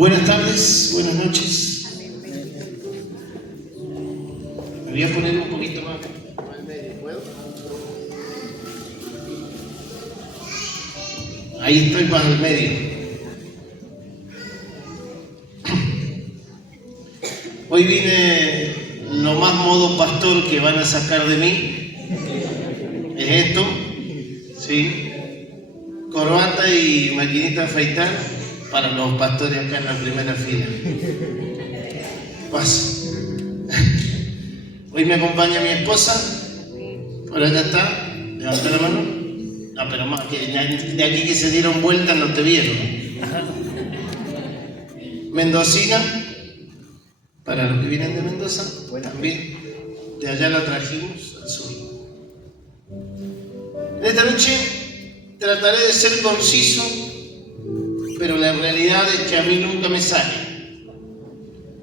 Buenas tardes, buenas noches. Me voy a poner un poquito más al medio, ¿puedo? Ahí estoy más al medio. Hoy vine lo más modo pastor que van a sacar de mí. Es esto, ¿sí? Corbata y maquinita de afeitar para los pastores acá en la primera fila. Pasa. Hoy me acompaña mi esposa. Por allá está. Levanta la mano. No, pero más que de aquí que se dieron vueltas no te vieron. Mendocina. Para los que vienen de Mendoza, también. De allá la trajimos al sur. En esta noche trataré de ser conciso, pero la realidad es que a mí nunca me sale.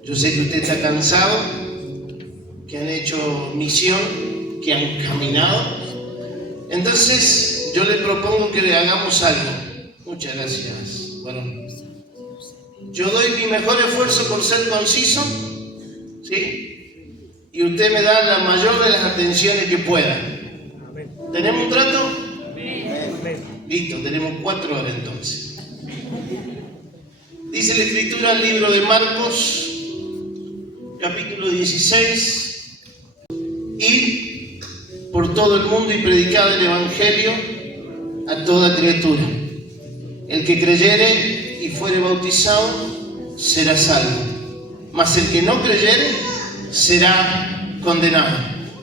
Yo sé que usted está cansado, que han hecho misión, que han caminado. Entonces, yo le propongo que hagamos algo. Muchas gracias, varón. Yo doy mi mejor esfuerzo por ser conciso, ¿sí? Y usted me da la mayor de las atenciones que pueda. ¿Tenemos un trato? Listo, tenemos 4 horas entonces. Dice la Escritura el libro de Marcos, capítulo 16, id por todo el mundo y predicad el Evangelio a toda criatura. El que creyere y fuere bautizado será salvo, mas el que no creyere será condenado.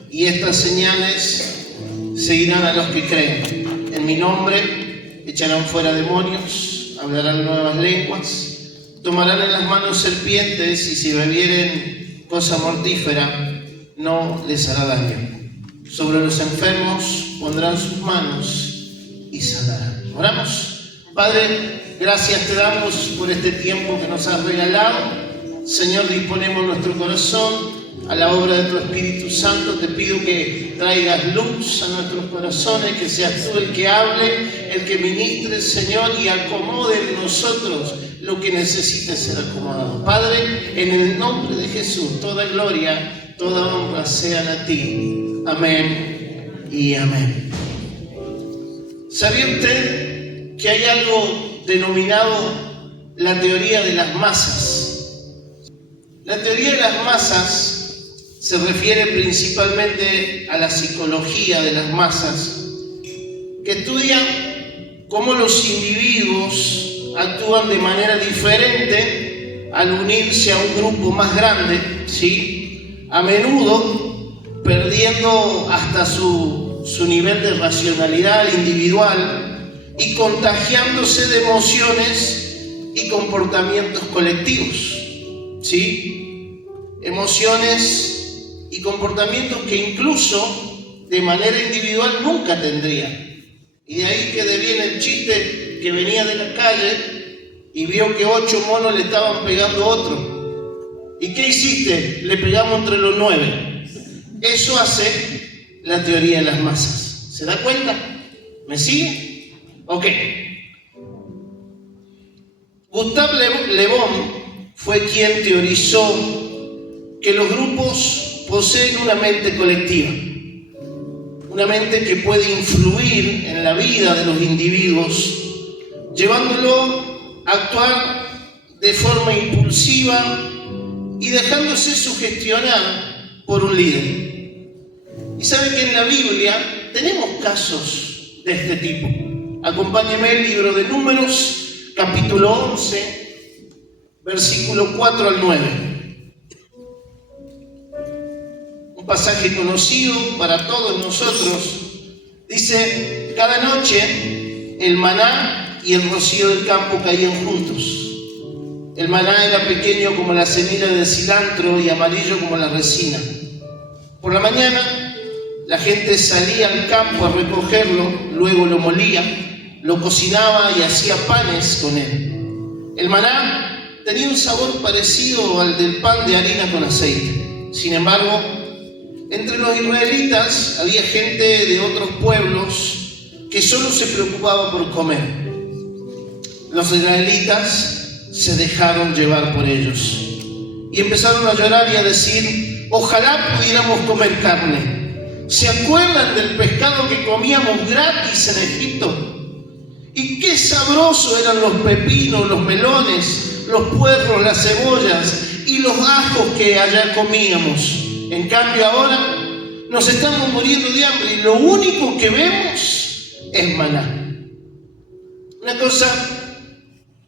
Y estas señales seguirán a los que creen. En mi nombre echarán fuera demonios, hablarán nuevas lenguas, tomarán en las manos serpientes, y si bebieren cosa mortífera no les hará daño. Sobre los enfermos pondrán sus manos y sanarán. Oramos. Padre, gracias te damos por este tiempo que nos has regalado. Señor, disponemos nuestro corazón a la obra de tu Espíritu Santo. Te pido que traigas luz a nuestros corazones, que seas tú el que hable, el que ministre, Señor, y acomode en nosotros lo que necesite ser acomodado. Padre, en el nombre de Jesús, toda gloria, toda honra sean a ti. Amén y amén. ¿Sabía usted que hay algo denominado la teoría de las masas? La teoría de las masas se refiere principalmente a la psicología de las masas, que estudia cómo los individuos actúan de manera diferente al unirse a un grupo más grande, ¿sí? A menudo perdiendo hasta su nivel de racionalidad individual y contagiándose de emociones y comportamientos colectivos, ¿sí? Emociones y comportamientos que incluso de manera individual nunca tendrían. Y de ahí que viene el chiste que venía de la calle y vio que 8 monos le estaban pegando a otro. ¿Y qué hiciste? Le pegamos entre los 9. Eso hace la teoría de las masas. ¿Se da cuenta? ¿Me sigue? Ok. Gustave Le Bon fue quien teorizó que los grupos poseen una mente colectiva, una mente que puede influir en la vida de los individuos, llevándolo a actuar de forma impulsiva y dejándose sugestionar por un líder. Y sabe que en la Biblia tenemos casos de este tipo. Acompáñeme al libro de Números, capítulo 11, versículo 4 al 9. Un pasaje conocido para todos nosotros. Dice: cada noche el maná y el rocío del campo caían juntos. El maná era pequeño como la semilla del cilantro y amarillo como la resina. Por la mañana la gente salía al campo a recogerlo, luego lo molía, lo cocinaba y hacía panes con él. El maná tenía un sabor parecido al del pan de harina con aceite. Sin embargo, entre los israelitas había gente de otros pueblos que solo se preocupaba por comer. Los israelitas se dejaron llevar por ellos. Y empezaron a llorar y a decir: ojalá pudiéramos comer carne. ¿Se acuerdan del pescado que comíamos gratis en Egipto? Y qué sabroso eran los pepinos, los melones, los puerros, las cebollas y los ajos que allá comíamos. En cambio ahora nos estamos muriendo de hambre y lo único que vemos es maná. Una cosa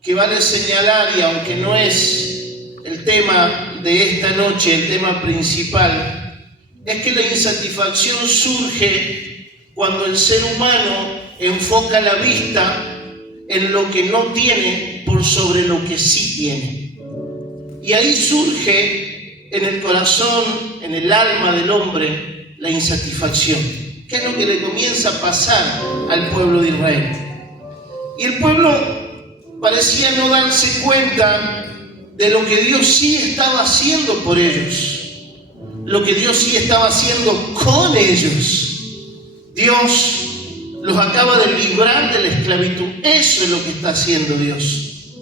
que vale señalar, y aunque no es el tema de esta noche, el tema principal, es que la insatisfacción surge cuando el ser humano enfoca la vista en lo que no tiene por sobre lo que sí tiene. Y ahí surge en el corazón, en el alma del hombre, la insatisfacción. ¿Qué es lo que le comienza a pasar al pueblo de Israel? Y el pueblo parecía no darse cuenta de lo que Dios sí estaba haciendo por ellos, lo que Dios sí estaba haciendo con ellos. Dios los acaba de librar de la esclavitud. Eso es lo que está haciendo Dios.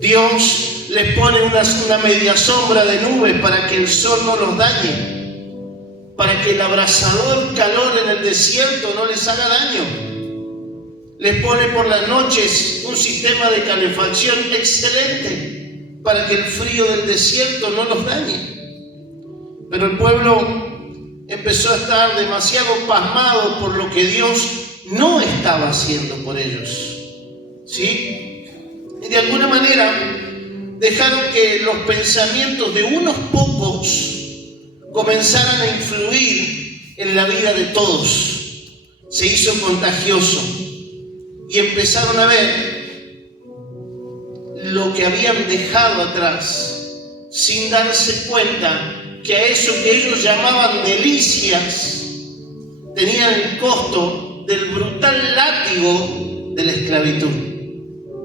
Dios les pone una media sombra de nubes para que el sol no los dañe, para que el abrasador calor en el desierto no les haga daño. Les pone por las noches un sistema de calefacción excelente para que el frío del desierto no los dañe. Pero el pueblo empezó a estar demasiado pasmado por lo que Dios no estaba haciendo por ellos, ¿sí? Y de alguna manera dejaron que los pensamientos de unos pocos comenzaran a influir en la vida de todos. Se hizo contagioso y empezaron a ver lo que habían dejado atrás, sin darse cuenta que a eso que ellos llamaban delicias tenían el costo del brutal látigo de la esclavitud,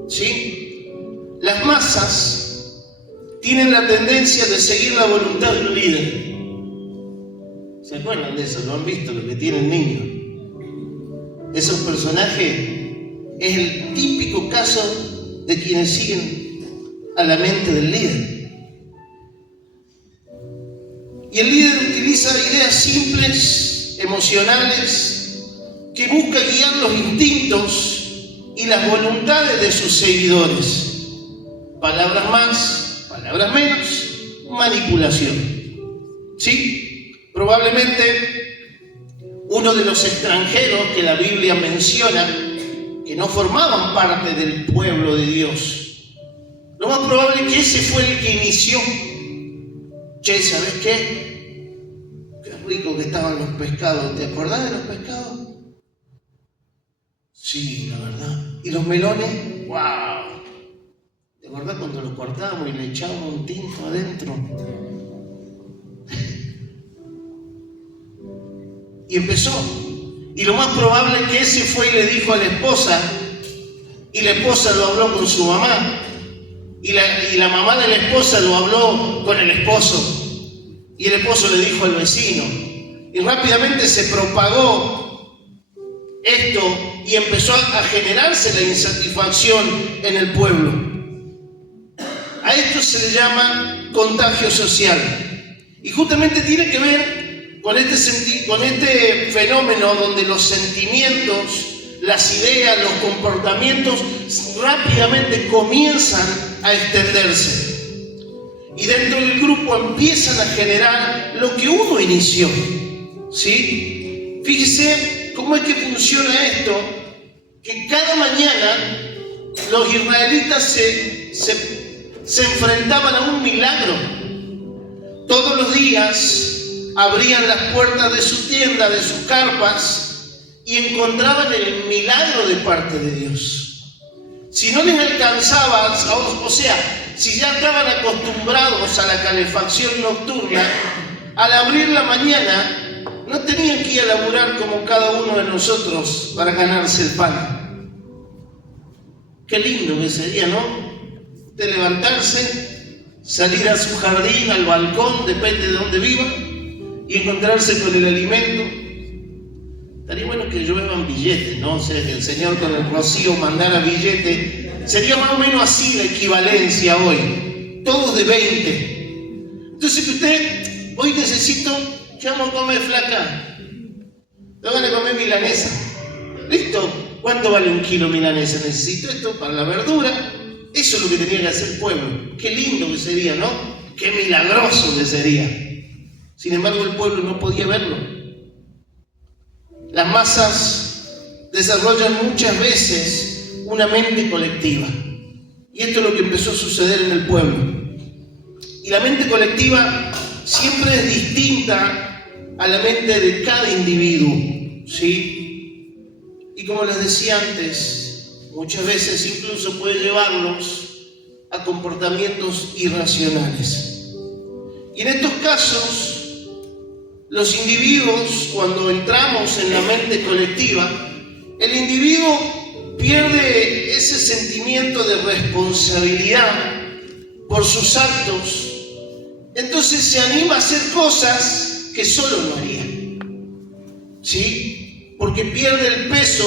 ¿sí? Las masas tienen la tendencia de seguir la voluntad de un líder. ¿Se acuerdan de eso? ¿Lo han visto? Los que tienen niños. Esos personajes es el típico caso de quienes siguen a la mente del líder. Y el líder utiliza ideas simples, emocionales, que busca guiar los instintos y las voluntades de sus seguidores. Palabras más, palabras menos, manipulación. ¿Sí? Probablemente uno de los extranjeros que la Biblia menciona, que no formaban parte del pueblo de Dios, lo más probable es que ese fue el que inició. Che, ¿sabes qué? Qué rico que estaban los pescados. ¿Te acordás de los pescados? Sí, la verdad. ¿Y los melones? ¡Wow! ¿Te acordás cuando los cortábamos y le echábamos un tinto adentro? Y empezó. Y lo más probable es que ese fue y le dijo a la esposa, y la esposa lo habló con su mamá, y la mamá de la esposa lo habló con el esposo, y el esposo le dijo al vecino, y rápidamente se propagó esto y empezó a generarse la insatisfacción en el pueblo. A esto se le llama contagio social, y justamente tiene que ver con este fenómeno donde los sentimientos, las ideas, los comportamientos rápidamente comienzan a extenderse. Y dentro del grupo empiezan a generar lo que uno inició. ¿Sí? Fíjese cómo es que funciona esto, que cada mañana los israelitas se enfrentaban a un milagro. Todos los días abrían las puertas de su tienda, de sus carpas, y encontraban el milagro de parte de Dios. Si no les alcanzaba, o sea, si ya estaban acostumbrados a la calefacción nocturna, al abrir la mañana, no tenían que ir a laburar como cada uno de nosotros para ganarse el pan. Qué lindo que sería, ¿no? De levantarse, salir a su jardín, al balcón, depende de dónde viva, y encontrarse con el alimento. Estaría bueno que lluevan billetes, ¿no? O sea, que el Señor con el rocío mandara billetes Sería más o menos así la equivalencia hoy. Todos de 20. Entonces que usted, hoy necesito, ¿qué vamos a comer, flaca? ¿Te van a comer milanesa? ¿Listo? ¿Cuánto vale un kilo milanesa? Necesito esto para la verdura. Eso es lo que tenía que hacer el pueblo. Qué lindo que sería, ¿no? Qué milagroso que sería. Sin embargo, el pueblo no podía verlo. Las masas desarrollan muchas veces una mente colectiva. Y esto es lo que empezó a suceder en el pueblo. Y la mente colectiva siempre es distinta a la mente de cada individuo, ¿sí? Y como les decía antes, muchas veces incluso puede llevarlos a comportamientos irracionales. Y en estos casos, los individuos, cuando entramos en la mente colectiva, el individuo pierde ese sentimiento de responsabilidad por sus actos. Entonces se anima a hacer cosas que solo no haría, ¿sí? Porque pierde el peso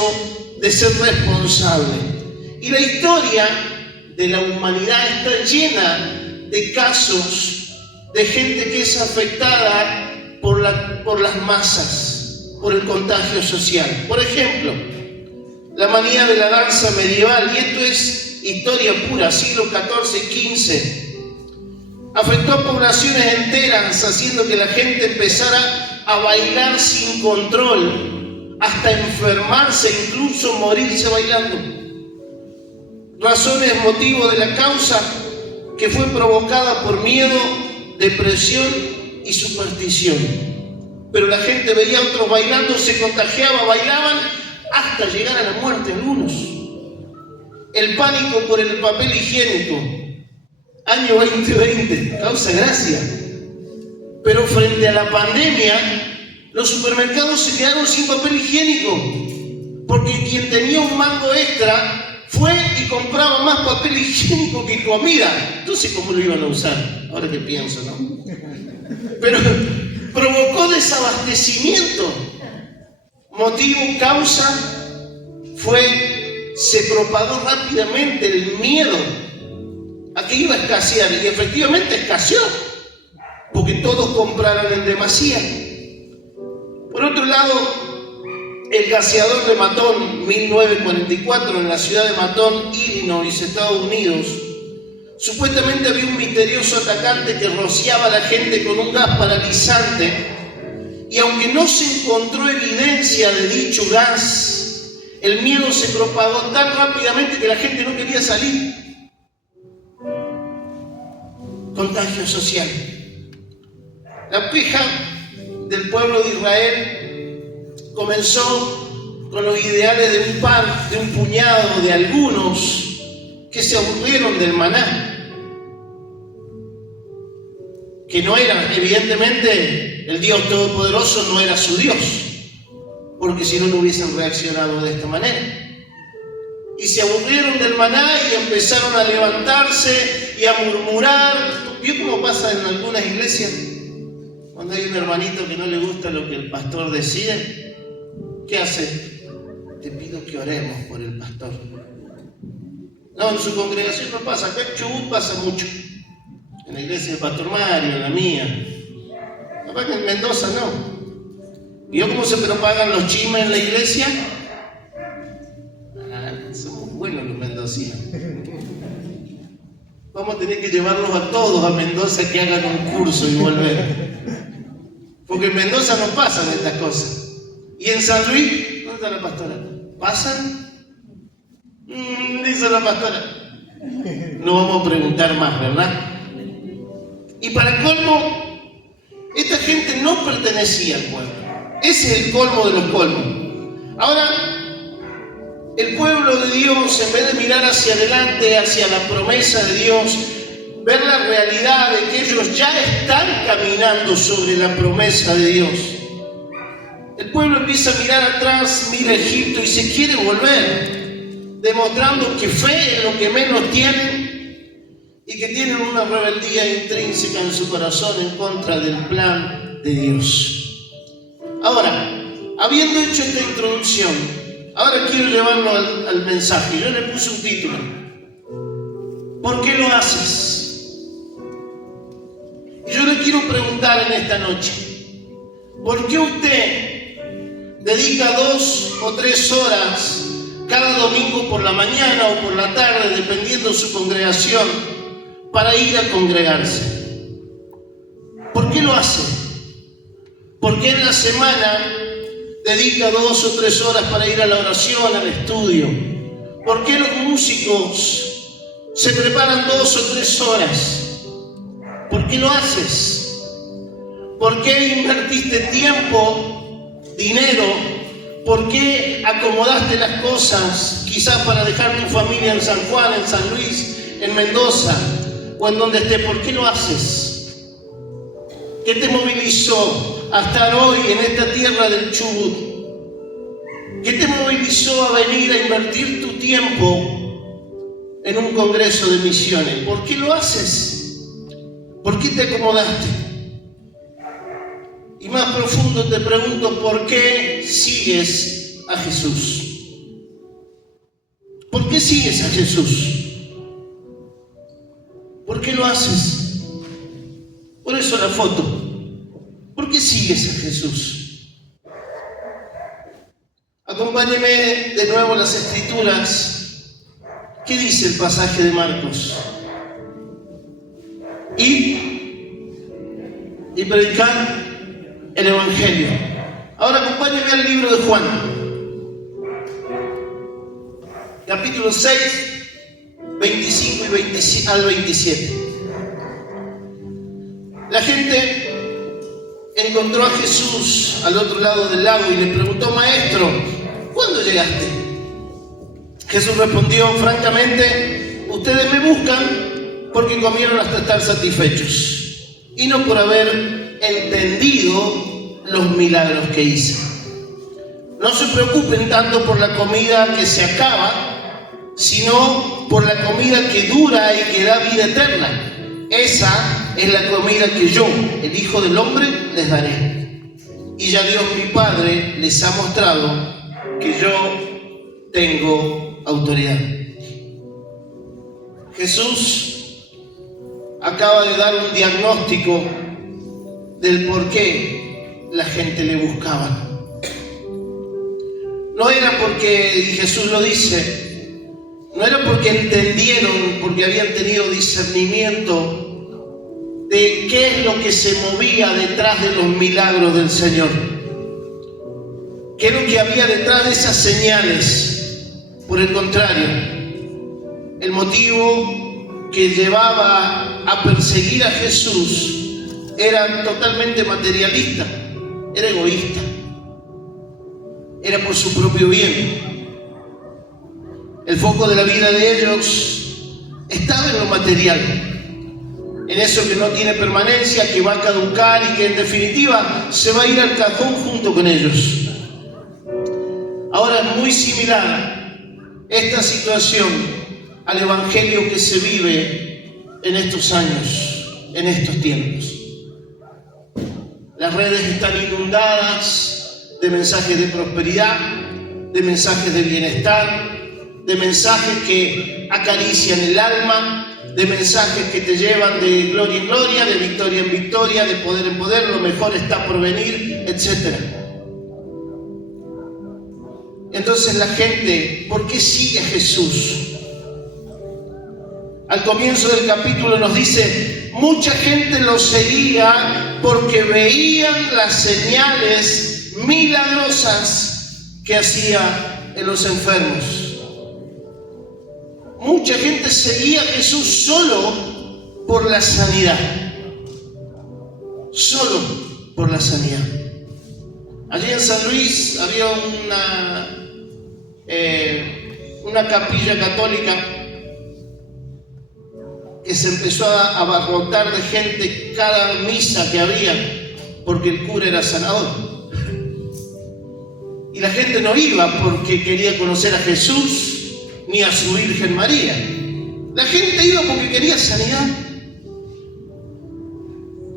de ser responsable. Y la historia de la humanidad está llena de casos de gente que es afectada por las masas, por el contagio social. Por ejemplo, la manía de la danza medieval, y esto es historia pura, siglo XIV, XV, afectó a poblaciones enteras, haciendo que la gente empezara a bailar sin control, hasta enfermarse, incluso morirse bailando. Razones, motivo de la causa, que fue provocada por miedo, depresión y superstición. Pero la gente veía a otros bailando, se contagiaba, bailaban, hasta llegar a la muerte algunos. El pánico por el papel higiénico. Año 2020, causa gracia. Pero frente a la pandemia, los supermercados se quedaron sin papel higiénico, porque quien tenía un mango extra fue y compraba más papel higiénico que comida. Entonces, ¿cómo lo iban a usar? Ahora que pienso, ¿no? Pero provocó desabastecimiento. Motivo, causa, se propagó rápidamente el miedo a que iba a escasear, y efectivamente escaseó, porque todos compraron en demasía. Por otro lado, el gaseador de Matón, 1944, en la ciudad de Matón, Illinois, Estados Unidos, supuestamente había un misterioso atacante que rociaba a la gente con un gas paralizante, y aunque no se encontró evidencia de dicho gas, el miedo se propagó tan rápidamente que la gente no quería salir. Contagio social. La queja del pueblo de Israel comenzó con los ideales de un puñado de algunos que se aburrieron del maná, que no era, evidentemente, el Dios Todopoderoso no era su Dios, porque si no, no hubiesen reaccionado de esta manera. Y se aburrieron del maná y empezaron a levantarse y a murmurar. ¿Vio cómo pasa en algunas iglesias? Cuando hay un hermanito que no le gusta lo que el pastor decide, ¿qué hace? Te pido que oremos por el pastor. No, en su congregación no pasa, acá en Chubut pasa mucho. En la iglesia del Pastor Mario, en la mía. Capaz que en Mendoza no. ¿Vio cómo se propagan los chismes en la iglesia? Somos buenos los mendocinos. Vamos a tener que llevarlos a todos a Mendoza que hagan un curso y volver. Porque en Mendoza no pasan estas cosas. ¿Y en San Luis? ¿Dónde está la pastora? ¿Pasan? Dice la pastora. No vamos a preguntar más, ¿verdad? Y para colmo, esta gente no pertenecía al pueblo. Ese es el colmo de los colmos. Ahora, el pueblo de Dios, en vez de mirar hacia adelante, hacia la promesa de Dios, ver la realidad de que ellos ya están caminando sobre la promesa de Dios, el pueblo empieza a mirar atrás, mira a Egipto y se quiere volver, demostrando que fe es lo que menos tienen y que tienen una rebeldía intrínseca en su corazón en contra del plan de Dios. Ahora, habiendo hecho esta introducción, ahora quiero llevarlo al mensaje. Yo le puse un título: ¿Por qué lo haces? Y yo le quiero preguntar en esta noche, ¿por qué usted dedica 2 o 3 horas cada domingo por la mañana o por la tarde, dependiendo de su congregación, para ir a congregarse? ¿Por qué lo hace? ¿Por qué en la semana dedica 2 o 3 horas para ir a la oración, al estudio? ¿Por qué los músicos se preparan 2 o 3 horas? ¿Por qué lo haces? ¿Por qué invertiste tiempo, dinero? ¿Por qué acomodaste las cosas quizás para dejar tu familia en San Juan, en San Luis, en Mendoza o en donde esté? ¿Por qué lo haces? ¿Qué te movilizó a estar hoy en esta tierra del Chubut? ¿Qué te movilizó a venir a invertir tu tiempo en un congreso de misiones? ¿Por qué lo haces? ¿Por qué te acomodaste? Y más profundo te pregunto, ¿por qué sigues a Jesús? ¿Por qué sigues a Jesús? ¿Por qué lo haces? Por eso la foto. ¿Por qué sigues a Jesús? Acompáñeme de nuevo a las Escrituras. ¿Qué dice el pasaje de Marcos? Y predicar el Evangelio. Ahora acompáñenme al libro de Juan, capítulo 6, 25 al 27. La gente encontró a Jesús al otro lado del lago y le preguntó: Maestro, ¿cuándo llegaste? Jesús respondió: francamente, ustedes me buscan porque comieron hasta estar satisfechos y no por haber entendido los milagros que hice. No se preocupen tanto por la comida que se acaba, sino por la comida que dura y que da vida eterna. Esa es la comida que yo, el Hijo del Hombre, les daré. Y ya Dios mi Padre les ha mostrado que yo tengo autoridad. Jesús acaba de dar un diagnóstico del por qué la gente le buscaba. No era porque, y Jesús lo dice, no era porque entendieron, porque habían tenido discernimiento de qué es lo que se movía detrás de los milagros del Señor, qué es lo que había detrás de esas señales. Por el contrario, el motivo que llevaba a perseguir a Jesús era totalmente materialista, era egoísta, era por su propio bien. El foco de la vida de ellos estaba en lo material, en eso que no tiene permanencia, que va a caducar y que en definitiva se va a ir al cajón junto con ellos. Ahora es muy similar esta situación al evangelio que se vive en estos años, en estos tiempos. Las redes están inundadas de mensajes de prosperidad, de mensajes de bienestar, de mensajes que acarician el alma, de mensajes que te llevan de gloria en gloria, de victoria en victoria, de poder en poder, lo mejor está por venir, etc. Entonces la gente, ¿por qué sigue a Jesús? Al comienzo del capítulo nos dice: mucha gente lo seguía porque veían las señales milagrosas que hacía en los enfermos. Mucha gente seguía a Jesús solo por la sanidad. Solo por la sanidad. Allí en San Luis había una capilla católica que se empezó a abarrotar de gente cada misa que había, porque el cura era sanador. Y la gente no iba porque quería conocer a Jesús ni a su Virgen María. La gente iba porque quería sanidad.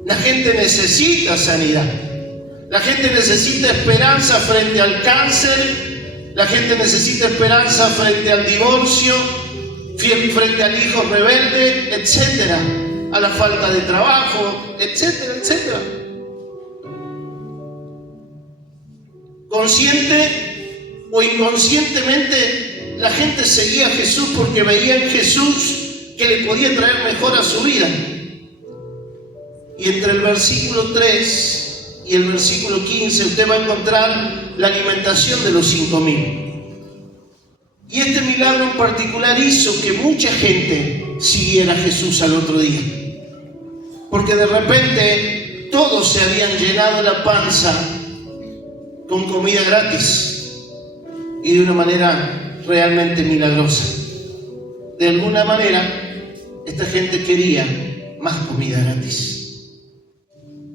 La gente necesita sanidad. La gente necesita esperanza frente al cáncer. La gente necesita esperanza frente al divorcio. frente al hijo rebelde, etcétera, a la falta de trabajo, etcétera, etcétera. Consciente o inconscientemente, la gente seguía a Jesús porque veía en Jesús que le podía traer mejor a su vida. Y entre el versículo 3 y el versículo 15 usted va a encontrar la alimentación de los 5,000. Y este milagro en particular hizo que mucha gente siguiera a Jesús al otro día. Porque de repente todos se habían llenado la panza con comida gratis y de una manera realmente milagrosa. De alguna manera, esta gente quería más comida gratis,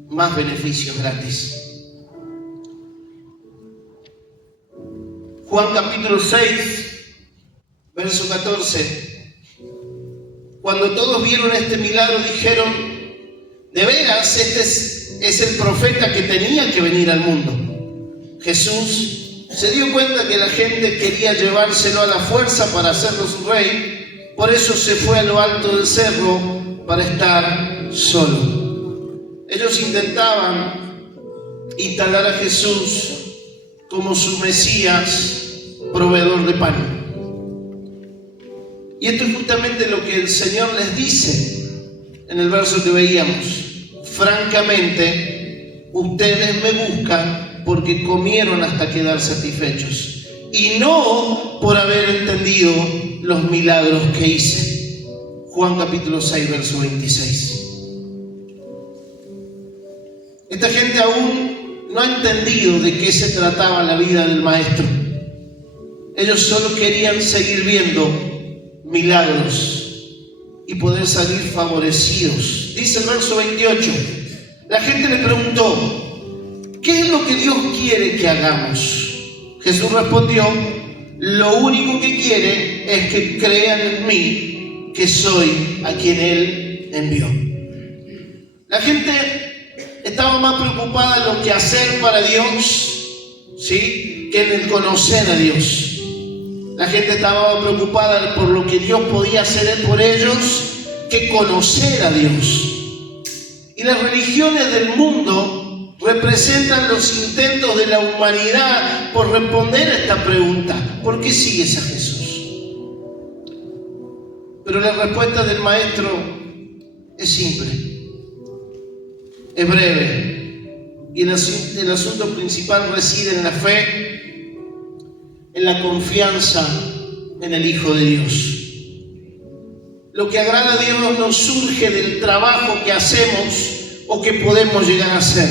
más beneficios gratis. Juan capítulo 6, verso 14. Cuando todos vieron este milagro dijeron: de veras, este es el profeta que tenía que venir al mundo. Jesús se dio cuenta que la gente quería llevárselo a la fuerza para hacerlo su rey, por eso se fue a lo alto del cerro para estar solo. Ellos intentaban instalar a Jesús como su Mesías, proveedor de pan. Y esto es justamente lo que el Señor les dice en el verso que veíamos. Francamente, ustedes me buscan porque comieron hasta quedar satisfechos y no por haber entendido los milagros que hice. Juan capítulo 6, verso 26. Esta gente aún no ha entendido de qué se trataba la vida del Maestro. Ellos solo querían seguir viendo milagros y poder salir favorecidos. Dice el verso 28, la gente le preguntó: ¿qué es lo que Dios quiere que hagamos? Jesús respondió: lo único que quiere es que crean en mí, que soy a quien Él envió. La gente estaba más preocupada en lo que hacer para Dios, ¿sí?, que en el conocer a Dios. La gente estaba preocupada por lo que Dios podía hacer por ellos que conocer a Dios. Y las religiones del mundo representan los intentos de la humanidad por responder a esta pregunta: ¿por qué sigues a Jesús? Pero la respuesta del Maestro es simple, es breve, y el asunto principal reside en la fe, en la confianza en el Hijo de Dios. Lo que agrada a Dios no surge del trabajo que hacemos o que podemos llegar a hacer,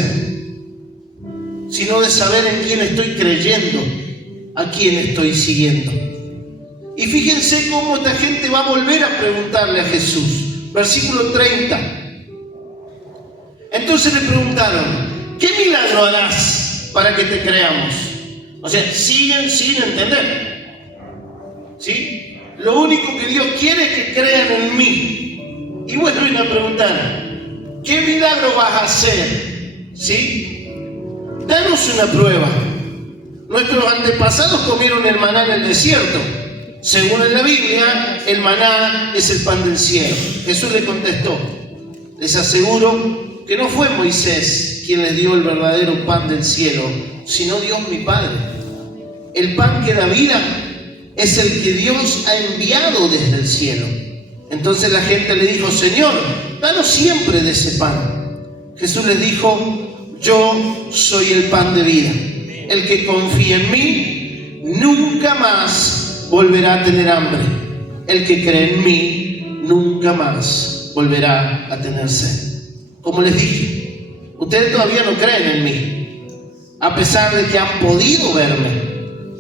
sino de saber en quién estoy creyendo, a quién estoy siguiendo. Y fíjense cómo esta gente va a volver a preguntarle a Jesús. Versículo 30. Entonces le preguntaron: ¿qué milagro harás para que te creamos? O sea, siguen sin entender, ¿sí? Lo único que Dios quiere es que crean en mí. Y vuelven a preguntar: ¿qué milagro vas a hacer? ¿Sí? Danos una prueba. Nuestros antepasados comieron el maná en el desierto. Según en la Biblia, el maná es el pan del cielo. Jesús le contestó: les aseguro que no fue Moisés quien les dio el verdadero pan del cielo, sino Dios mi Padre. El pan que da vida es el que Dios ha enviado desde el cielo. Entonces la gente le dijo: Señor, danos siempre de ese pan. Jesús les dijo: yo soy el pan de vida. El que confía en mí nunca más volverá a tener hambre. El que cree en mí nunca más volverá a tener sed. Como les dije, ustedes todavía no creen en mí, a pesar de que han podido verme.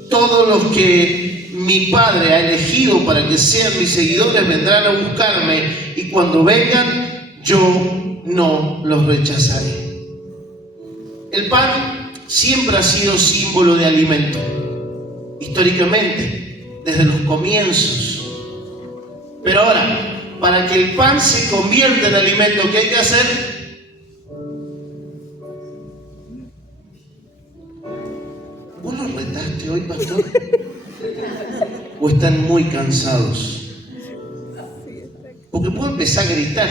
Todos los que mi Padre ha elegido para que sean mis seguidores vendrán a buscarme, y cuando vengan, yo no los rechazaré. El pan siempre ha sido símbolo de alimento, históricamente, desde los comienzos. Pero ahora, para que el pan se convierta en alimento, ¿qué hay que hacer? ¿Vos los retaste hoy, pastor? ¿O están muy cansados? empecé a gritar.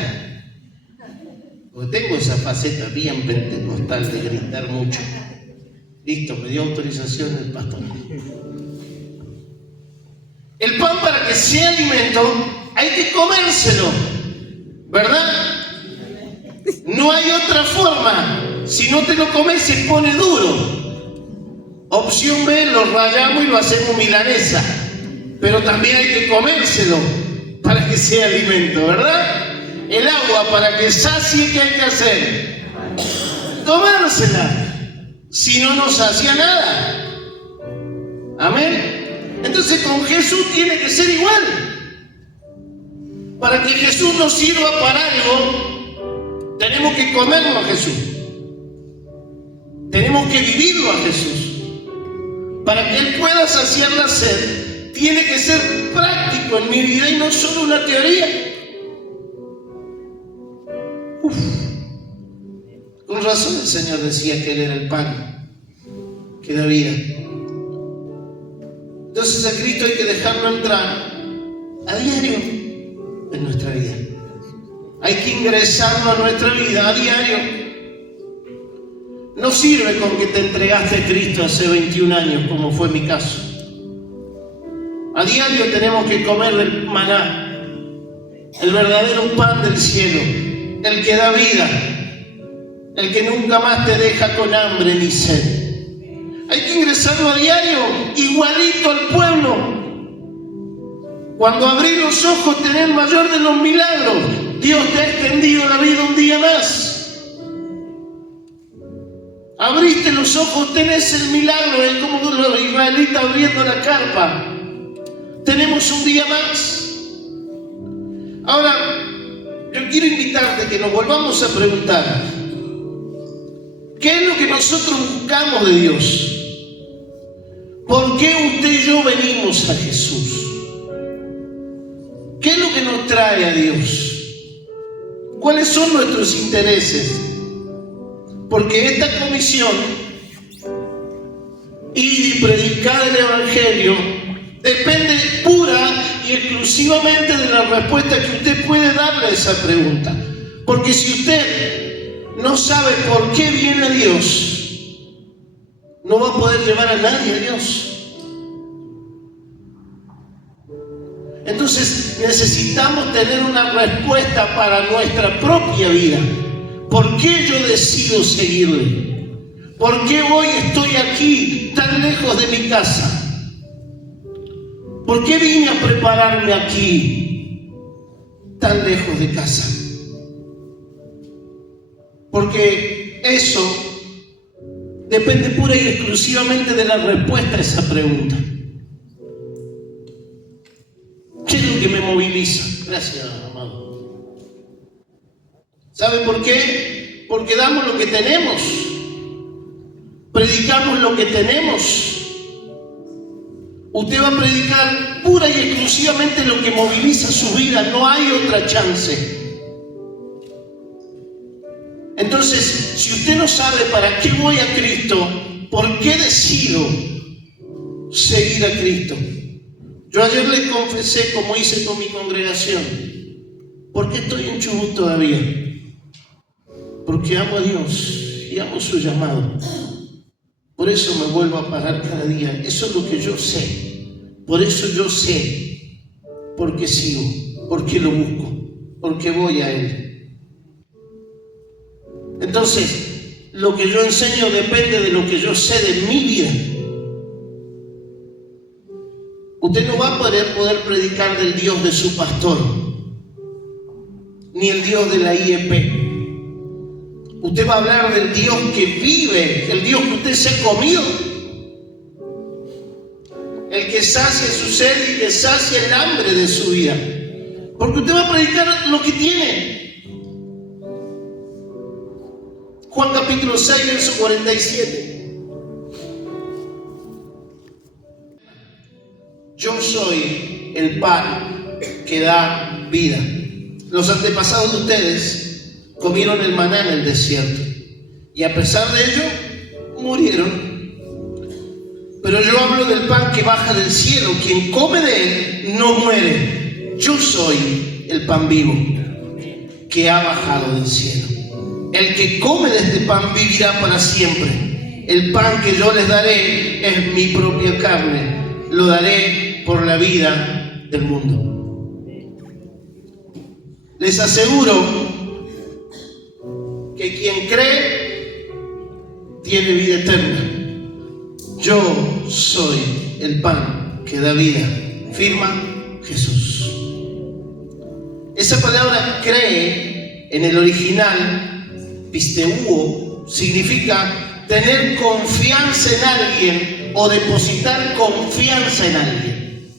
Porque tengo esa faceta bien pentecostal de gritar mucho. Listo, me dio autorización el pastor. El pan, para que sea alimento, hay que comérselo, ¿verdad? No hay otra forma. Si no te lo comes, se pone duro. Opción B, lo rallamos y lo hacemos milanesa. Pero también hay que comérselo para que sea alimento, ¿verdad? El agua, para que sacie, ¿qué hay que hacer? Tomársela. Si no nos sacia nada. Amén. Entonces con Jesús tiene que ser igual. Para que Jesús nos sirva para algo, tenemos que comerlo a Jesús. Tenemos que vivirlo a Jesús. Para que Él pueda saciar la sed, tiene que ser práctico en mi vida y no solo una teoría. Con razón el Señor decía que Él era el pan que da vida. Entonces a Cristo hay que dejarlo entrar a diario en nuestra vida. Hay que ingresarlo a nuestra vida a diario. No sirve con que te entregaste a Cristo hace 21 años, como fue mi caso. A diario tenemos que comer el maná, el verdadero pan del cielo, el que da vida, el que nunca más te deja con hambre ni sed. Hay que ingresarlo a diario, igualito al pueblo. Cuando abrí los ojos, tenés el mayor de los milagros. Dios te ha extendido la vida un día más. Abriste los ojos, tenés el milagro. Es como los israelitas abriendo la carpa. Tenemos un día más. Ahora, yo quiero invitarte a que nos volvamos a preguntar: ¿qué es lo que nosotros buscamos de Dios? ¿Por qué usted y yo venimos a Jesús? ¿Qué es lo que nos trae a Dios? ¿Cuáles son nuestros intereses? Porque esta comisión, ir y predicar el Evangelio, depende pura y exclusivamente de la respuesta que usted puede darle a esa pregunta. Porque si usted no sabe por qué viene a Dios, no va a poder llevar a nadie a Dios. Entonces necesitamos tener una respuesta para nuestra propia vida. ¿Por qué yo decido seguirle? ¿Por qué hoy estoy aquí tan lejos de mi casa? ¿Por qué vine a prepararme aquí tan lejos de casa? Porque eso depende pura y exclusivamente de la respuesta a esa pregunta. ¿Qué es lo que me moviliza? Gracias, amado. ¿Sabe por qué? Porque damos lo que tenemos. Predicamos lo que tenemos. Usted va a predicar pura y exclusivamente lo que moviliza su vida. No hay otra chance. Entonces, si usted no sabe para qué voy a Cristo, ¿por qué decido seguir a Cristo? Yo ayer le confesé, como hice con mi congregación, ¿por qué estoy en Chubut todavía? Porque amo a Dios y amo su llamado. Por eso me vuelvo a parar cada día. Eso es lo que yo sé. Por eso yo sé por qué sigo, por qué lo busco, por qué voy a Él. Entonces, lo que yo enseño depende de lo que yo sé de mi vida. Usted no va a poder predicar del Dios de su pastor, ni el Dios de la IEP. Usted va a hablar del Dios que vive, el Dios que usted se ha comido, el que sacia su sed y que sacia el hambre de su vida. Porque usted va a predicar lo que tiene. Juan capítulo 6, verso 47. Yo soy el pan que da vida. Los antepasados de ustedes comieron el maná en el desierto y a pesar de ello murieron. Pero yo hablo del pan que baja del cielo. Quien come de él no muere. Yo soy el pan vivo. que ha bajado del cielo. El que come de este pan vivirá para siempre. El pan que yo les daré es mi propia carne. Lo daré por la vida del mundo. Les aseguro que quien cree tiene vida eterna. Yo soy el pan que da vida, afirma Jesús. Esa palabra cree en el original, pisteuo, significa tener confianza en alguien o depositar confianza en alguien.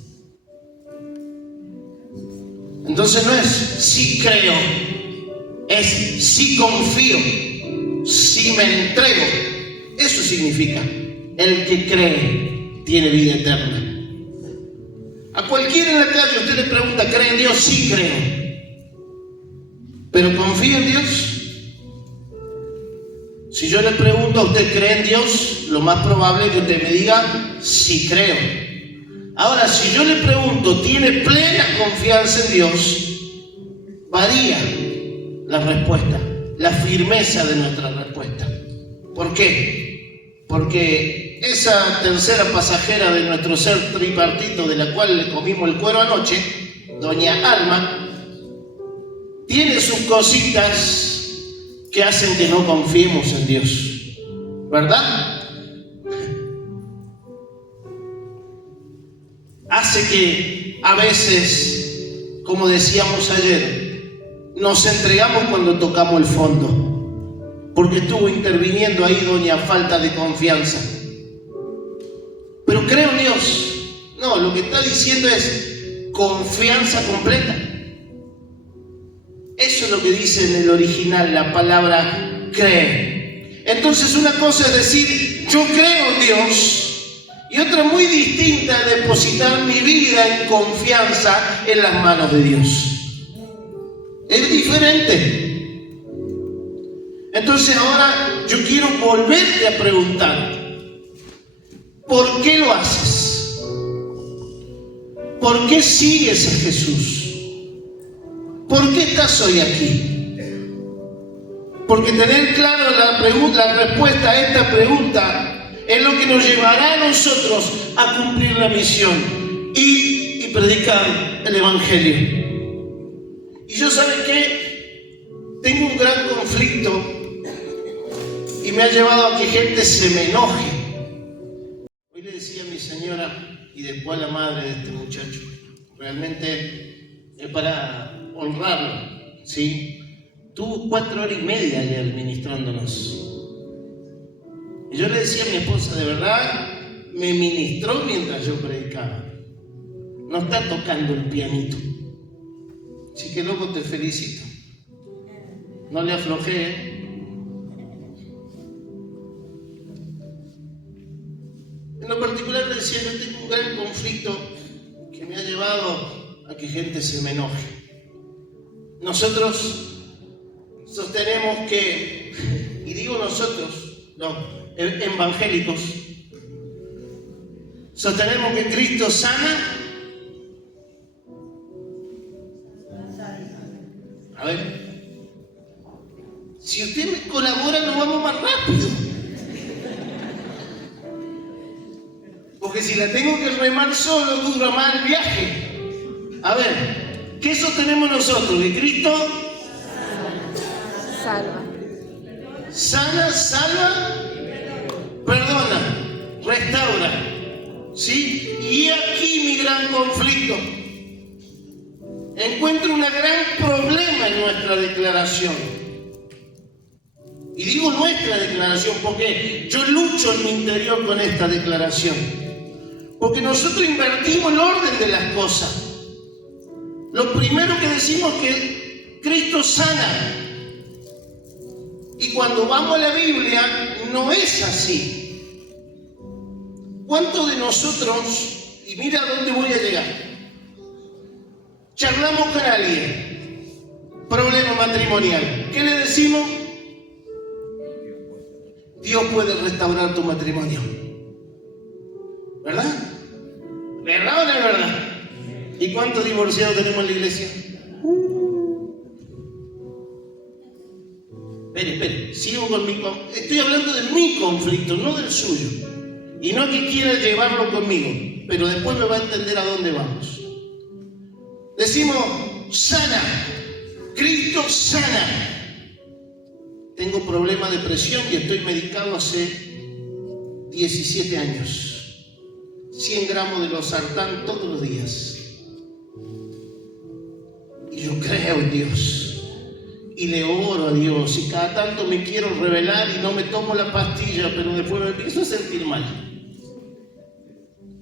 Entonces no es sí creo, es sí confío, sí me entrego. Eso significa: el que cree tiene vida eterna. A cualquiera en la calle usted le pregunta, ¿cree en Dios? Sí creo. ¿Pero confía en Dios? Si yo le pregunto a usted, ¿cree en Dios? Lo más probable es que usted me diga, sí creo. Ahora, si yo le pregunto, ¿tiene plena confianza en Dios? Varía la respuesta, la firmeza de nuestra respuesta. ¿Por qué? Porque esa tercera pasajera de nuestro ser tripartito, de la cual le comimos el cuero anoche, doña Alma, tiene sus cositas que hacen que no confiemos en Dios, ¿verdad? Hace que a veces, como decíamos ayer, nos entregamos cuando tocamos el fondo, porque estuvo interviniendo ahí doña falta de confianza. Pero creo en Dios. No, lo que está diciendo es confianza completa. Eso es lo que dice en el original la palabra cree. Entonces una cosa es decir, yo creo en Dios, y otra muy distinta es depositar mi vida en confianza en las manos de Dios. Es diferente. Entonces ahora yo quiero volverte a preguntar, ¿por qué lo haces? ¿Por qué sigues a Jesús? ¿Por qué estás hoy aquí? Porque tener claro la respuesta a esta pregunta es lo que nos llevará a nosotros a cumplir la misión y predicar el Evangelio. Y yo, ¿saben qué? Tengo un gran conflicto y me ha llevado a que gente se me enoje. Hoy le decía a mi señora y después a la madre de este muchacho, realmente es para honrarlo, ¿sí? Tuvo 4 horas y media ayer ministrándonos. Y yo le decía a mi esposa, de verdad, me ministró mientras yo predicaba. No está tocando el pianito. Así que, loco, te felicito. No le aflojé, ¿eh? En lo particular le decía, yo tengo un gran conflicto que me ha llevado a que gente se me enoje. Nosotros sostenemos que, y digo nosotros, los evangélicos, sostenemos que Cristo sana. A ver, si usted me colabora, nos vamos más rápido. Porque si la tengo que remar solo, dura más el viaje. A ver, ¿qué sostenemos nosotros? Que Cristo salva. Sana, salva, perdona, restaura. ¿Sí? Y aquí mi gran conflicto. Encuentro un gran problema en nuestra declaración. Y digo nuestra declaración porque yo lucho en mi interior con esta declaración. Porque nosotros invertimos el orden de las cosas. Lo primero que decimos es que Cristo sana. Y cuando vamos a la Biblia, no es así. ¿Cuántos de nosotros, y mira a dónde voy a llegar, charlamos con alguien, problema matrimonial, ¿qué le decimos? Dios puede restaurar tu matrimonio. ¿Verdad? ¿Verdad o no es verdad? ¿Y cuántos divorciados tenemos en la iglesia? sigo con estoy hablando de mi conflicto, no del suyo. Y no que quiera llevarlo conmigo, pero después me va a entender a dónde vamos. Decimos, sana, Cristo sana. Tengo problema de presión y estoy medicado hace 17 años. 100 gramos de losartán todos los días. Y yo creo en Dios. Y le oro a Dios. Y cada tanto me quiero rebelar y no me tomo la pastilla, pero después me empiezo a sentir mal.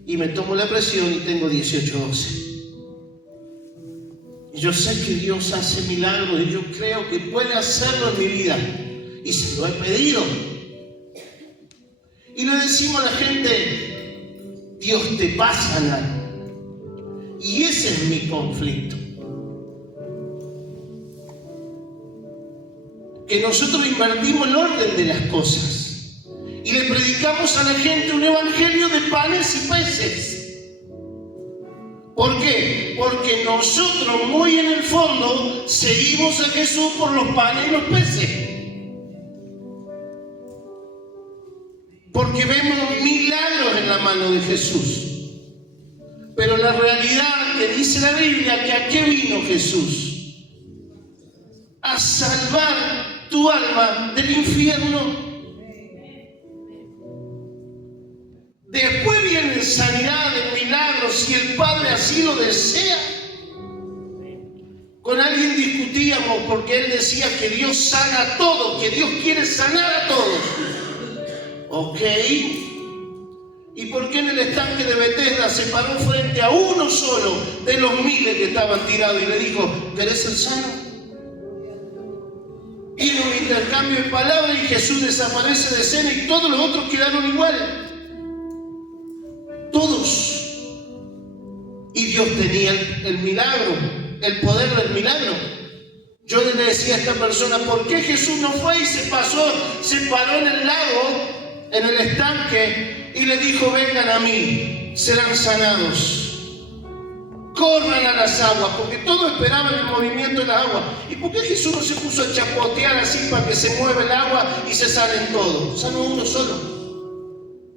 Y me tomo la presión y tengo 18-12. Y yo sé que Dios hace milagros y yo creo que puede hacerlo en mi vida. Y se lo he pedido. Y le decimos a la gente, Dios te va a sanar. Y ese es mi conflicto. Que nosotros invertimos el orden de las cosas. Y le predicamos a la gente un evangelio de panes y peces. ¿Por qué? Porque nosotros muy en el fondo seguimos a Jesús por los panes y los peces. Porque vemos milagros en la mano de Jesús. Pero la realidad que dice la Biblia, que ¿a qué vino Jesús? A salvar tu alma del infierno. Después vienen sanidades, milagros, si el Padre así lo desea. Con alguien discutíamos porque él decía que Dios sana a todos, que Dios quiere sanar a todos. Ok. ¿Y por qué en el estanque de Betesda se paró frente a uno solo de los miles que estaban tirados y le dijo, ¿querés ser sano? Y en un intercambio de palabras y Jesús desaparece de escena y todos los otros quedaron igual. Todos. Y Dios tenía el milagro, el poder del milagro. Yo le decía a esta persona, ¿por qué Jesús no fue y se paró en el lago, en el estanque, y le dijo, vengan a mí, serán sanados? Corran a las aguas, porque todos esperaban el movimiento de las aguas. ¿Y por qué Jesús no se puso a chapotear así para que se mueva el agua y se salen todos? Sanó uno solo.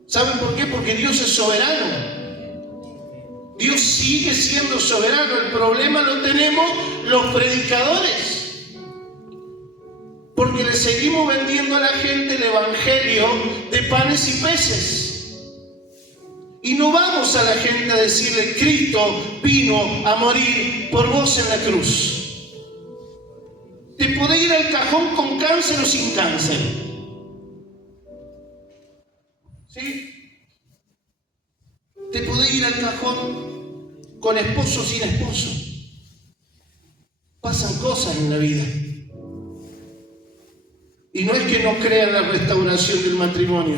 ¿Saben por qué? Porque Dios es soberano. Dios sigue siendo soberano. El problema lo tenemos los predicadores. Porque le seguimos vendiendo a la gente el evangelio de panes y peces. Y no vamos a la gente a decirle, Cristo vino a morir por vos en la cruz. Te podés ir al cajón con cáncer o sin cáncer. ¿Sí? Te podés ir al cajón con esposo o sin esposo. Pasan cosas en la vida. Y no es que no crean la restauración del matrimonio.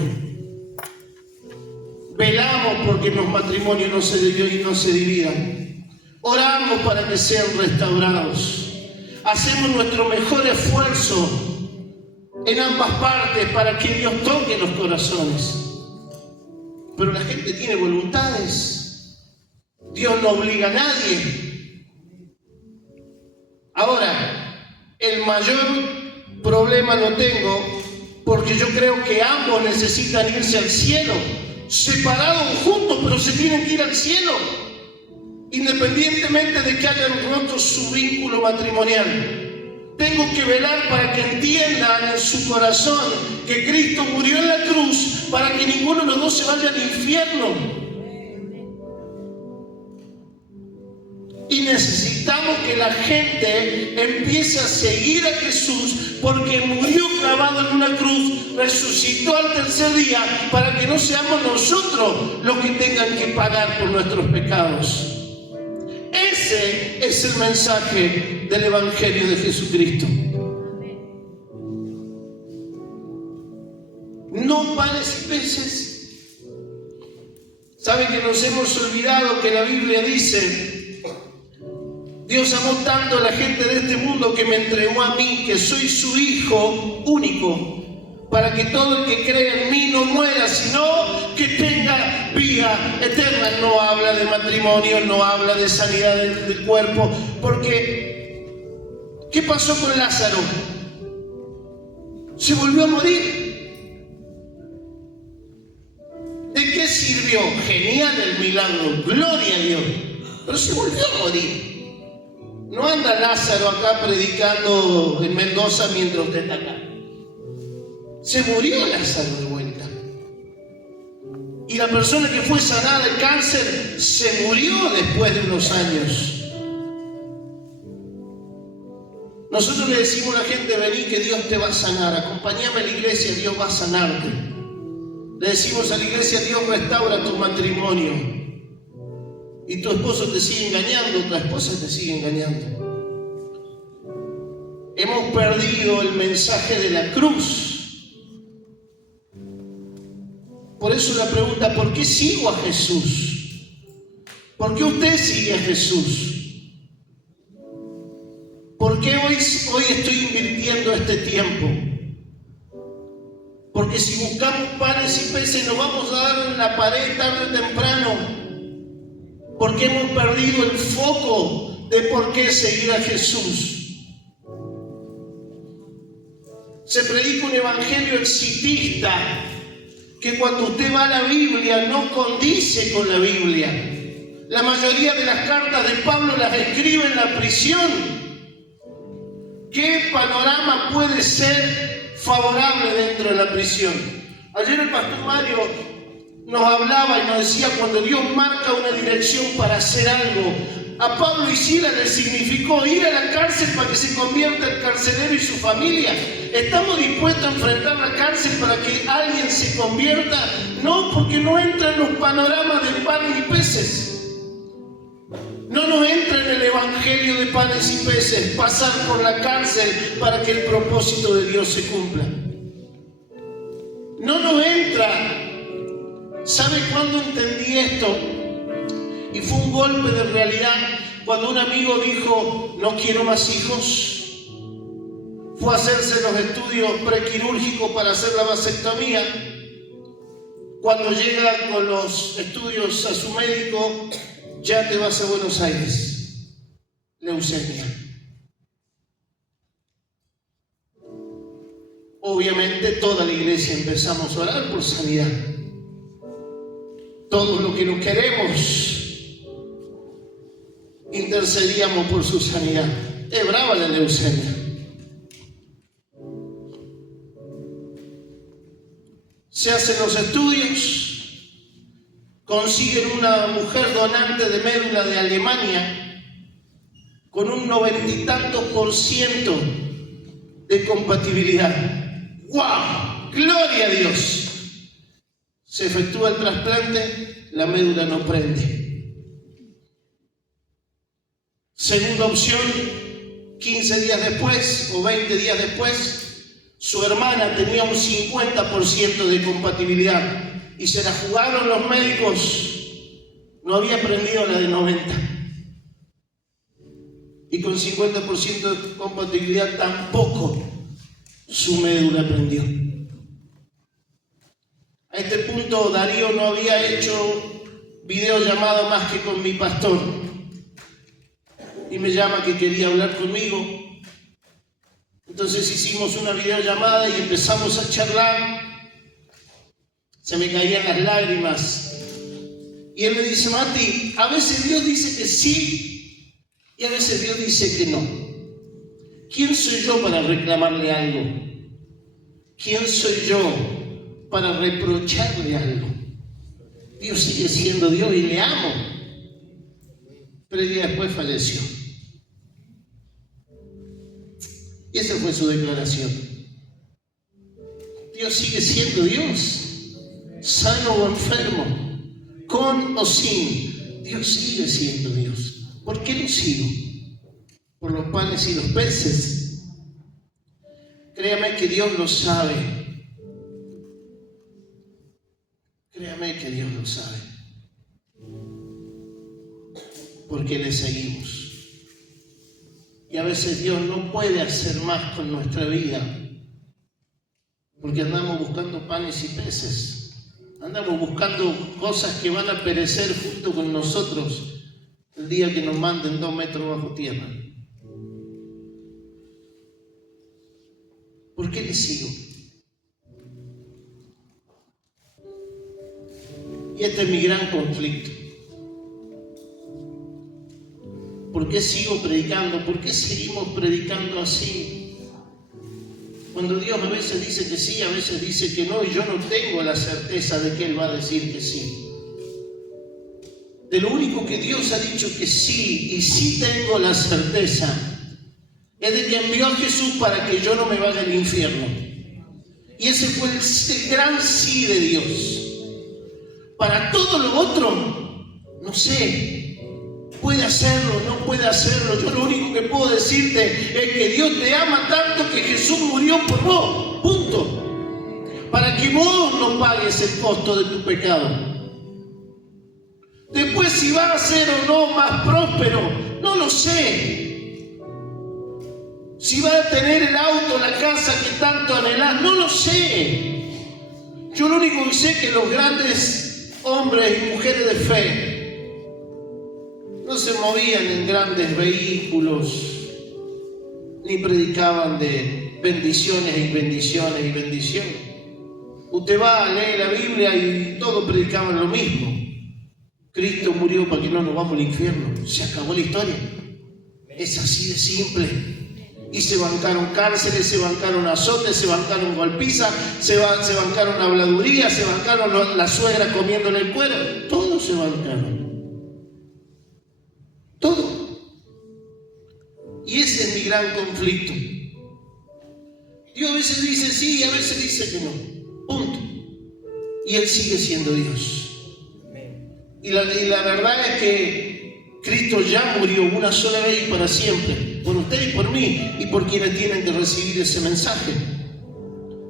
Velamos porque los matrimonios no se dividan. Oramos para que sean restaurados. Hacemos nuestro mejor esfuerzo en ambas partes para que Dios toque los corazones. Pero la gente tiene voluntades. Dios no obliga a nadie. Ahora, el mayor problema lo tengo porque yo creo que ambos necesitan irse al cielo. Separados juntos, pero se tienen que ir al cielo. Independientemente de que hayan roto su vínculo matrimonial. Tengo que velar para que entiendan en su corazón que Cristo murió en la cruz para que ninguno de los dos se vaya al infierno. Y necesitamos que la gente empiece a seguir a Jesús porque murió clavado en una cruz, resucitó al tercer día para que no seamos nosotros los que tengan que pagar por nuestros pecados. Ese es el mensaje del Evangelio de Jesucristo. No panes y peces. ¿Saben que nos hemos olvidado que la Biblia dice: Dios amó tanto a la gente de este mundo que me entregó a mí, que soy su Hijo único, para que todo el que cree en mí no muera, sino que tenga vida eterna? No habla de matrimonio, no habla de sanidad del cuerpo, porque ¿qué pasó con Lázaro? Se volvió a morir. ¿De qué sirvió? Genial el milagro, gloria a Dios. Pero se volvió a morir. No anda Lázaro acá predicando en Mendoza mientras usted está acá. Se murió Lázaro de vuelta. Y la persona que fue sanada de cáncer se murió después de unos años. Nosotros le decimos a la gente, vení que Dios te va a sanar, acompáñame a la iglesia, Dios va a sanarte. Le decimos a la iglesia, Dios restaura tu matrimonio. Y tu esposo te sigue engañando, tu esposa te sigue engañando. Hemos perdido el mensaje de la cruz. Por eso la pregunta, ¿por qué sigo a Jesús? ¿Por qué usted sigue a Jesús? ¿Por qué hoy estoy invirtiendo este tiempo? Porque si buscamos panes y peces nos vamos a dar en la pared tarde o temprano. Porque hemos perdido el foco de por qué seguir a Jesús. Se predica un evangelio exitista que cuando usted va a la Biblia no condice con la Biblia. La mayoría de las cartas de Pablo las escribe en la prisión. ¿Qué panorama puede ser favorable dentro de la prisión? Ayer el pastor Mario nos hablaba y nos decía, cuando Dios marca una dirección para hacer algo, a Pablo y Silas le significó ir a la cárcel para que se convierta el carcelero y su familia. ¿Estamos dispuestos a enfrentar la cárcel para que alguien se convierta? No, porque no entra en los panoramas de panes y peces. No nos entra en el evangelio de panes y peces pasar por la cárcel para que el propósito de Dios se cumpla. No nos entra. ¿Sabe cuándo entendí esto? Y fue un golpe de realidad cuando un amigo dijo, no quiero más hijos. Fue a hacerse los estudios prequirúrgicos para hacer la vasectomía. Cuando llega con los estudios a su médico, ya te vas a Buenos Aires. Leucemia. Obviamente toda la iglesia empezamos a orar por sanidad. Todos los que nos queremos intercedíamos por su sanidad. Es brava la leucemia. Se hacen los estudios. Consiguen una mujer donante de médula de Alemania con un 90 y tantos % de compatibilidad. ¡Wow! ¡Gloria a Dios! Se efectúa el trasplante, la médula no prende. Segunda opción, 15 días después o 20 días después, su hermana tenía un 50% de compatibilidad. Y se la jugaron los médicos, no había aprendido la de 90. Y con 50% de compatibilidad tampoco su médula aprendió. A este punto Darío no había hecho videollamada más que con mi pastor. Y me llama que quería hablar conmigo. Entonces hicimos una videollamada y empezamos a charlar. Se me caían las lágrimas. Y él me dice, Mati, a veces Dios dice que sí y a veces Dios dice que no. ¿Quién soy yo para reclamarle algo? ¿Quién soy yo para reprocharle algo? Dios sigue siendo Dios y le amo. Pero el día después falleció. Y esa fue su declaración. Dios sigue siendo Dios. Sano o enfermo, con o sin, Dios sigue siendo Dios. ¿Por qué lo sigo? Por los panes y los peces. Créame que Dios lo sabe. Créame que Dios lo sabe. Porque le seguimos. Y a veces Dios no puede hacer más con nuestra vida. Porque andamos buscando panes y peces. Andamos buscando cosas que van a perecer junto con nosotros el día que nos manden 2 metros bajo tierra. ¿Por qué le sigo? Y este es mi gran conflicto. ¿Por qué sigo predicando? ¿Por qué seguimos predicando así? Cuando Dios a veces dice que sí, a veces dice que no, y yo no tengo la certeza de que Él va a decir que sí. De lo único que Dios ha dicho que sí, y sí tengo la certeza, es de que envió a Jesús para que yo no me vaya al infierno. Y ese fue el gran sí de Dios. Para todo lo otro, no sé, puede hacerlo, no puede hacerlo. Yo lo único que puedo decirte es que Dios te ama tanto que Jesús murió por vos, punto. Para que vos no pagues el costo de tu pecado. Después, si va a ser o no más próspero, no lo sé. Si va a tener el auto, la casa que tanto anhelás, no lo sé. Yo lo único que sé es que los grandes hombres y mujeres de fe no se movían en grandes vehículos, ni predicaban de bendiciones y bendiciones y bendiciones. Usted va a leer la Biblia y todos predicaban lo mismo. Cristo murió para que no nos vamos al infierno. Se acabó la historia. Es así de simple. Y se bancaron cárceles, se bancaron azotes, se bancaron golpizas, se bancaron habladurías, se bancaron la suegra comiéndole el cuero. Todo se bancaron. Todo. Y ese es mi gran conflicto. Dios a veces dice sí y a veces dice que no. Punto. Y Él sigue siendo Dios. Y la verdad es que Cristo ya murió una sola vez y para siempre, por usted y por mí, y por quienes tienen que recibir ese mensaje.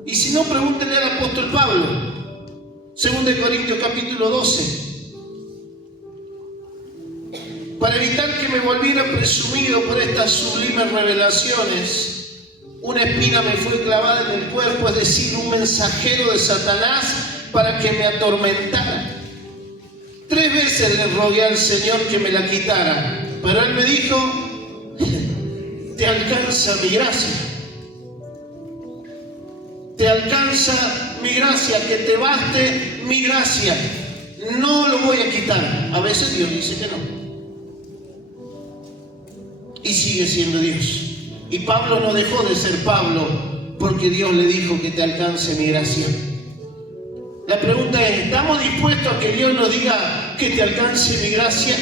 Y si no, pregúntenle al apóstol Pablo, 2 Corintios capítulo 12. Para evitar que me volviera presumido por estas sublimes revelaciones, una espina me fue clavada en el cuerpo, es decir, un mensajero de Satanás para que me atormentara. 3 veces le rogué al Señor que me la quitara, pero Él me dijo: te alcanza mi gracia. Te alcanza mi gracia, que te baste mi gracia. No lo voy a quitar. A veces Dios dice que no. Y sigue siendo Dios. Y Pablo no dejó de ser Pablo porque Dios le dijo que te alcance mi gracia. La pregunta es, ¿estamos dispuestos a que Dios nos diga que te alcance mi gracia?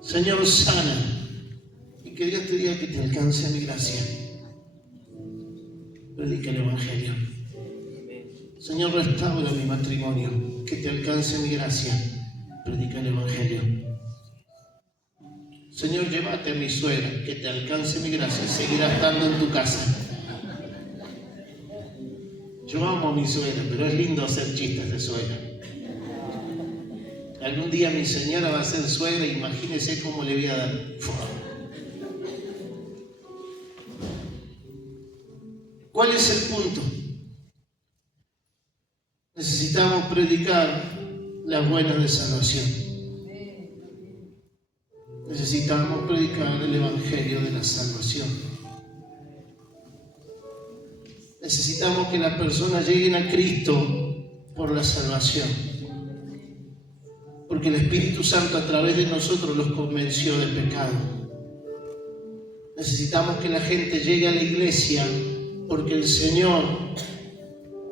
Señor, sana. Y que Dios te diga que te alcance mi gracia. Predica el Evangelio. Señor, restaura mi matrimonio. Que te alcance mi gracia. Predica el Evangelio. Señor, llévate a mi suegra. Que te alcance mi gracia. Seguirá estando en tu casa. Yo amo a mi suegra, pero es lindo hacer chistes de suegra. Algún día mi señora va a ser suegra, imagínese cómo le voy a dar. ¿Cuál es el punto? Necesitamos predicar las buenas de salvación. Necesitamos predicar el Evangelio de la salvación. Necesitamos que las personas lleguen a Cristo por la salvación. Porque el Espíritu Santo a través de nosotros los convenció del pecado. Necesitamos que la gente llegue a la iglesia porque el Señor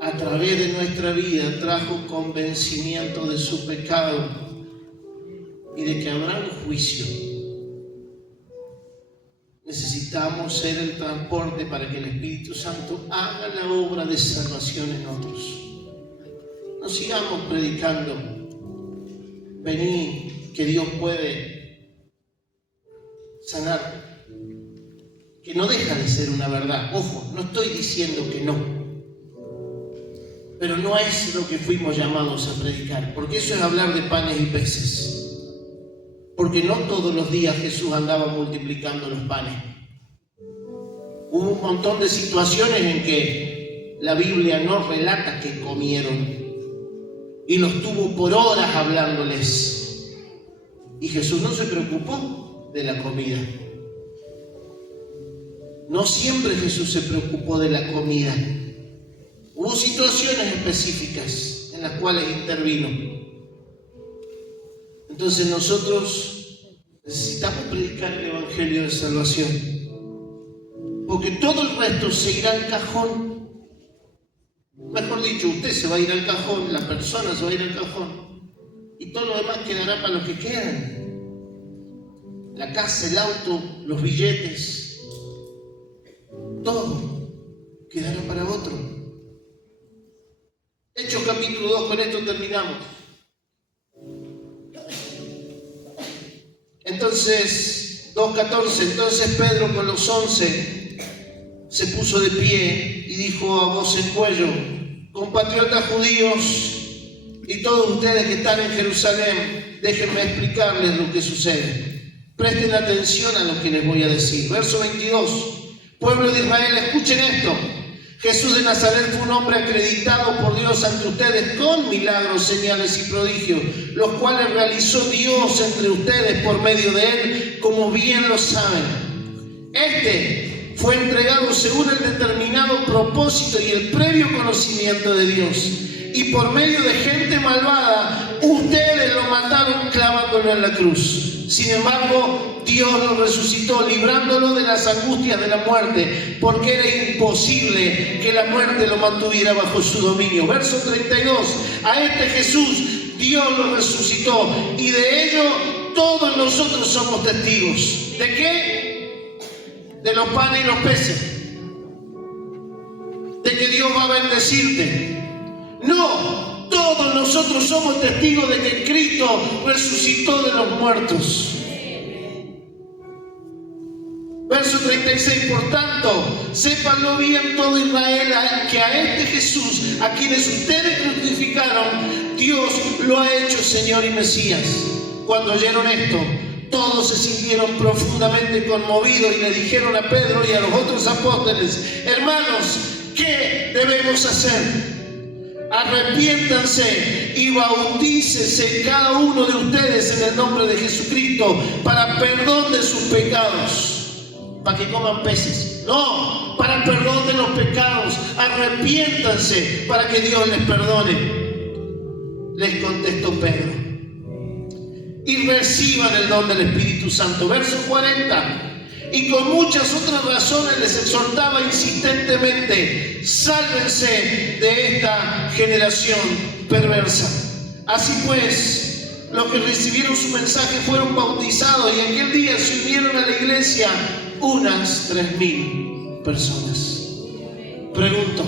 a través de nuestra vida trajo convencimiento de su pecado y de que habrá un juicio. Necesitamos ser el transporte para que el Espíritu Santo haga la obra de salvación en otros. No sigamos predicando: vení, que Dios puede sanar. Que no deja de ser una verdad. Ojo, no estoy diciendo que no. Pero no es lo que fuimos llamados a predicar. Porque eso es hablar de panes y peces. Porque no todos los días Jesús andaba multiplicando los panes. Hubo un montón de situaciones en que la Biblia no relata que comieron y los tuvo por horas hablándoles. Y Jesús no se preocupó de la comida. No siempre Jesús se preocupó de la comida. Hubo situaciones específicas en las cuales intervino. Entonces nosotros necesitamos predicar el Evangelio de salvación, porque todo el resto se irá al cajón. Mejor dicho, usted se va a ir al cajón, la persona se va a ir al cajón, y todo lo demás quedará para los que quedan. La casa, el auto, los billetes, todo quedará para otro. Hechos capítulo 2, con esto terminamos. Entonces, 2:14, entonces Pedro con los 11 se puso de pie y dijo a voz en cuello: compatriotas judíos y todos ustedes que están en Jerusalén, déjenme explicarles lo que sucede. Presten atención a lo que les voy a decir. Verso 22. Pueblo de Israel, escuchen esto. Jesús de Nazaret fue un hombre acreditado por Dios ante ustedes con milagros, señales y prodigios, los cuales realizó Dios entre ustedes por medio de él, como bien lo saben. Este fue entregado según el determinado propósito y el previo conocimiento de Dios. Y por medio de gente malvada, ustedes lo mataron clavándolo en la cruz. Sin embargo, Dios lo resucitó, librándolo de las angustias de la muerte, porque era imposible que la muerte lo mantuviera bajo su dominio. Verso 32. A este Jesús Dios lo resucitó, y de ello todos nosotros somos testigos. ¿De qué? De los panes y los peces. De que Dios va a bendecirte. No, todos nosotros somos testigos de que Cristo resucitó de los muertos. Verso 36, por tanto, sépanlo bien todo Israel, que a este Jesús, a quienes ustedes crucificaron, Dios lo ha hecho Señor y Mesías. Cuando oyeron esto, todos se sintieron profundamente conmovidos y le dijeron a Pedro y a los otros apóstoles: hermanos, ¿qué debemos hacer? Arrepiéntanse y bautícese cada uno de ustedes en el nombre de Jesucristo para perdón de sus pecados. Para que coman peces. No, para el perdón de los pecados. Arrepiéntanse para que Dios les perdone. Les contestó Pedro: y reciban el don del Espíritu Santo. Verso 40. Y con muchas otras razones les exhortaba insistentemente: sálvense de esta generación perversa. Así pues, los que recibieron su mensaje fueron bautizados, y aquel día se unieron a la iglesia unas 3.000 personas. Pregunto: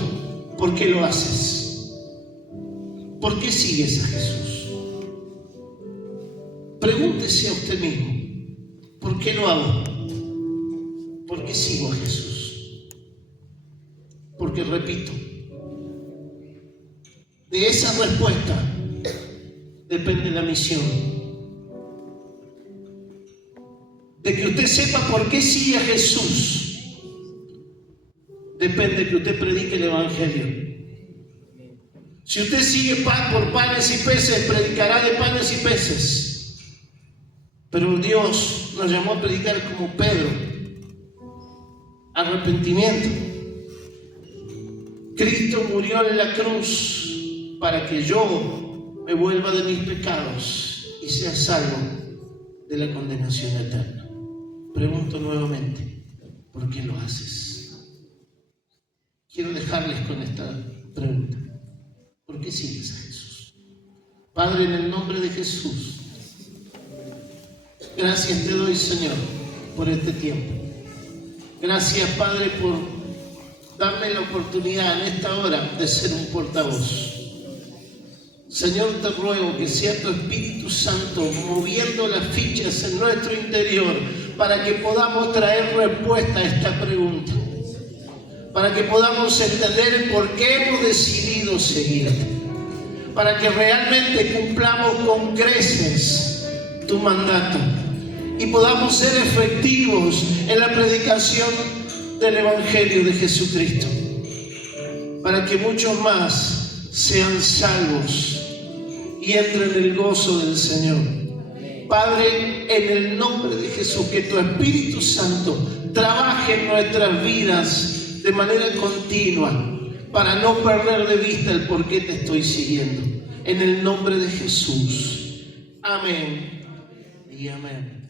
¿por qué lo haces? ¿Por qué sigues a Jesús? Pregúntese a usted mismo: ¿por qué lo hago? ¿Por qué sigo a Jesús? Porque, repito, de esa respuesta depende la misión. De que usted sepa por qué sigue a Jesús, depende que usted predique el Evangelio. Si usted sigue pan por panes y peces, predicará de panes y peces. Pero Dios nos llamó a predicar como Pedro: arrepentimiento. Cristo murió en la cruz para que yo me vuelva de mis pecados y sea salvo de la condenación eterna. Pregunto nuevamente: ¿por qué lo haces? Quiero dejarles con esta pregunta: ¿por qué sigues a Jesús? Padre, en el nombre de Jesús, gracias te doy, Señor, por este tiempo. Gracias, Padre, por darme la oportunidad en esta hora de ser un portavoz. Señor, te ruego que sea tu Espíritu Santo moviendo las fichas en nuestro interior para que podamos traer respuesta a esta pregunta, para que podamos entender por qué hemos decidido seguirte, para que realmente cumplamos con creces tu mandato y podamos ser efectivos en la predicación del Evangelio de Jesucristo, para que muchos más sean salvos y entren en el gozo del Señor. Padre, en el nombre de Jesús, que tu Espíritu Santo trabaje en nuestras vidas de manera continua, para no perder de vista el por qué te estoy siguiendo. En el nombre de Jesús. Amén y amén.